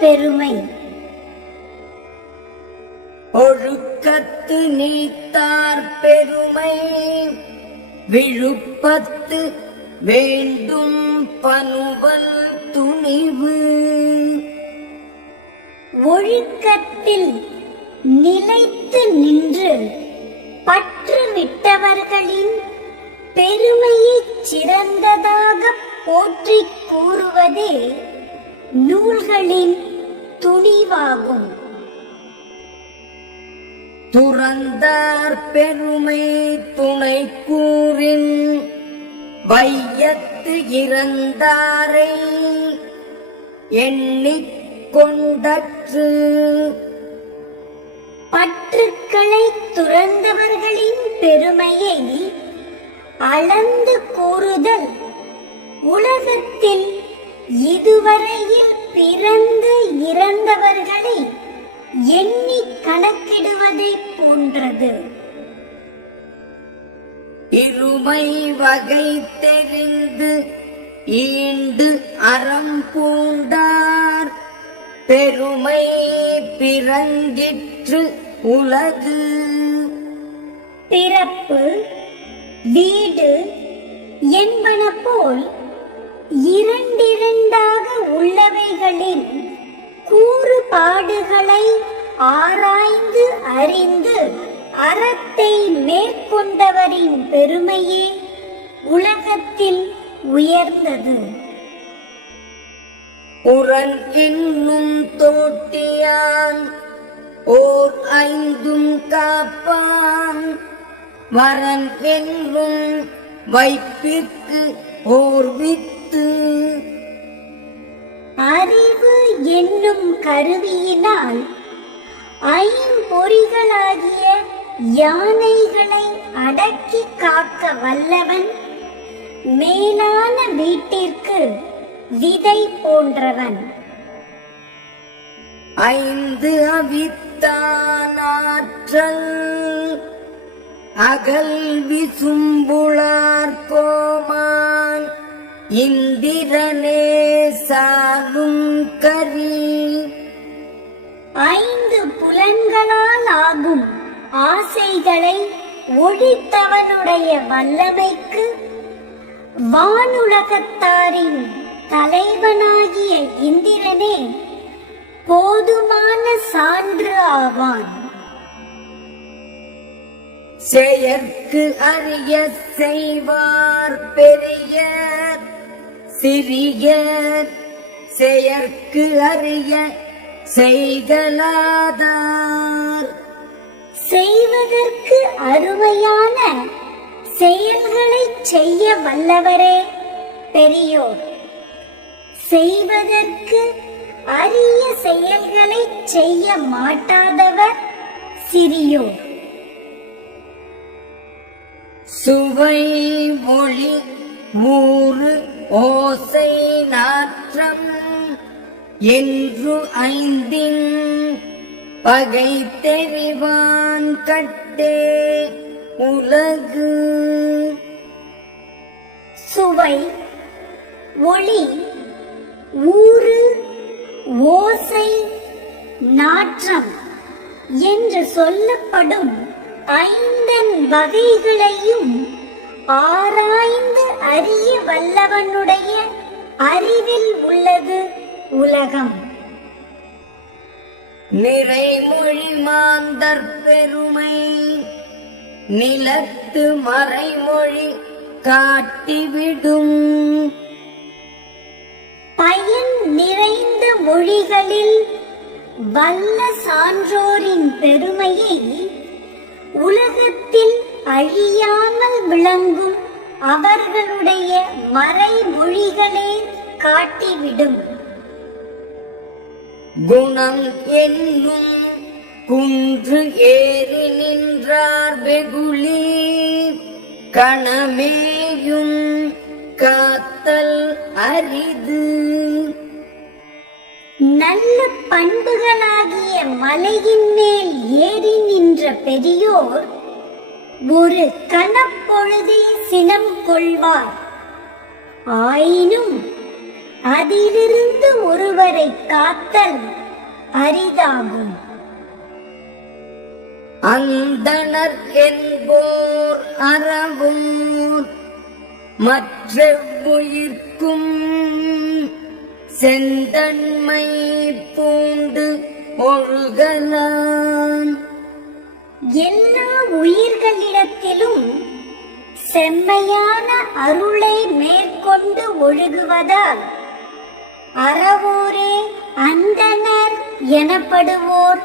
பெருமை. ஒழுக்கத்து நீத்தார் பெருமை விழுப்பத்து வேண்டும் பனுவல் துணிவு. ஒழுக்கத்தில் நிலைத்து நின்று பற்று விட்டவர்களின் பெருமையை சிறந்ததாக போற்றி கூறுவதே நூல்களின் துணிவாகும். துறந்தார் பெருமை துணை கூறின் வையத்து இறந்தாரை எண்ணிக் கொண்டற்று. பற்றுக்களை துறந்தவர்களின் பெருமையை அளந்து கூறுதல் உலகத்தில் இதுவரையில் பிறந்து இறந்தவர்களை எண்ணி கணக்கிடுவதை போன்றது. இருமை வகை தெரிந்து ஈண்டு அறம் பூண்டார் பெருமை பிறங்கிற்று உலகு. பிறப்பு வீடு என்பன போல் இரண்டிரண்டாக உள்ளவைகளின் கூறுபாடுகளை ஆராய்ந்து அறிந்து அறத்தை மேற்கொண்டவரின் பெருமையே உலகத்தில் உயர்ந்தது. உரன் என்னும் தோட்டியான் ஓர் ஐந்தும் காப்பான் வரன் என்னும் வைப்பிற்கு ஓர் வித்து. அறிவு என்னும் கருவியினால் ஐம்பொறிகளாகிய யானைகளை அடக்கி காக்க வல்லவன் மேலான வீட்டிற்கு விதை போன்றவன். ஐந்து அவித்தானாற்றல் அகல் விசும்புளார் கோமான் இந்திரனே சாலும் கரி. ஐந்து புலன்களால் ஆகும் ஆசைகளை ஒழித்தவனுடைய வல்லமைக்கு வானுலகத்தாரின் தலைவனாகிய இந்திரனே போதுமான சான்று ஆவான். செயற்கு அறிய செய்வார் பெரிய சிறியர் செயற்கு அறிய செய்கலாதார். செய்வதற்கு அருமையான செயல்களை செய்ய வல்லவரே பெரியோர். செய்வதற்கு அரிய செயல்களை செய்ய மாட்டாதவர் சிறியோர். சுவை மொழி மூறு ஓசை நாற்றம் என்று ஐந்தின் பகை தெரிவான் கட்டே உலகு. சுவை ஒளி ஊறு ஓசை நாற்றம் என்று சொல்லப்படும் ஐந்தன் வகைகளையும் ஆராய்ந்து அறிய வல்லவனுடைய அறிவில் உள்ளது உலகம். நிறைமொழி மாந்தர் பெருமை நிலத்து மறைமொழி காட்டிவிடும். பயன் நிறைந்த மொழிகளில் வல்ல சான்றோரின் பெருமையை உலகத்தில் அழியாமல் விளங்கும் அவர்களுடைய மறைமொழிகளே காட்டிவிடும். குணம் என்னும் குன்று ஏறி நின்றார் வெகுளி கணமேயும் காத்தல் அரிது. நல்ல பண்புகளாகிய மலையின் மேல் ஏறி நின்ற பெரியோர் ஒரு கணப்பொழுதை சினம் கொள்வார். ஆயினும் அதிலிருந்து ஒருவரை காத்தல் அரிதாகும். அந்தணர் என்போர் அறவும் மற்றெவ்வுயிர்க்கும் செந்தன்மை பூண்டு ஒழுகலாம். எல்லா உயிர்களிடத்திலும் செம்மையான அருளை மேற்கொண்டு ஒழுகுவதால் அறவோரே அந்தணர் எனப்படுவோர்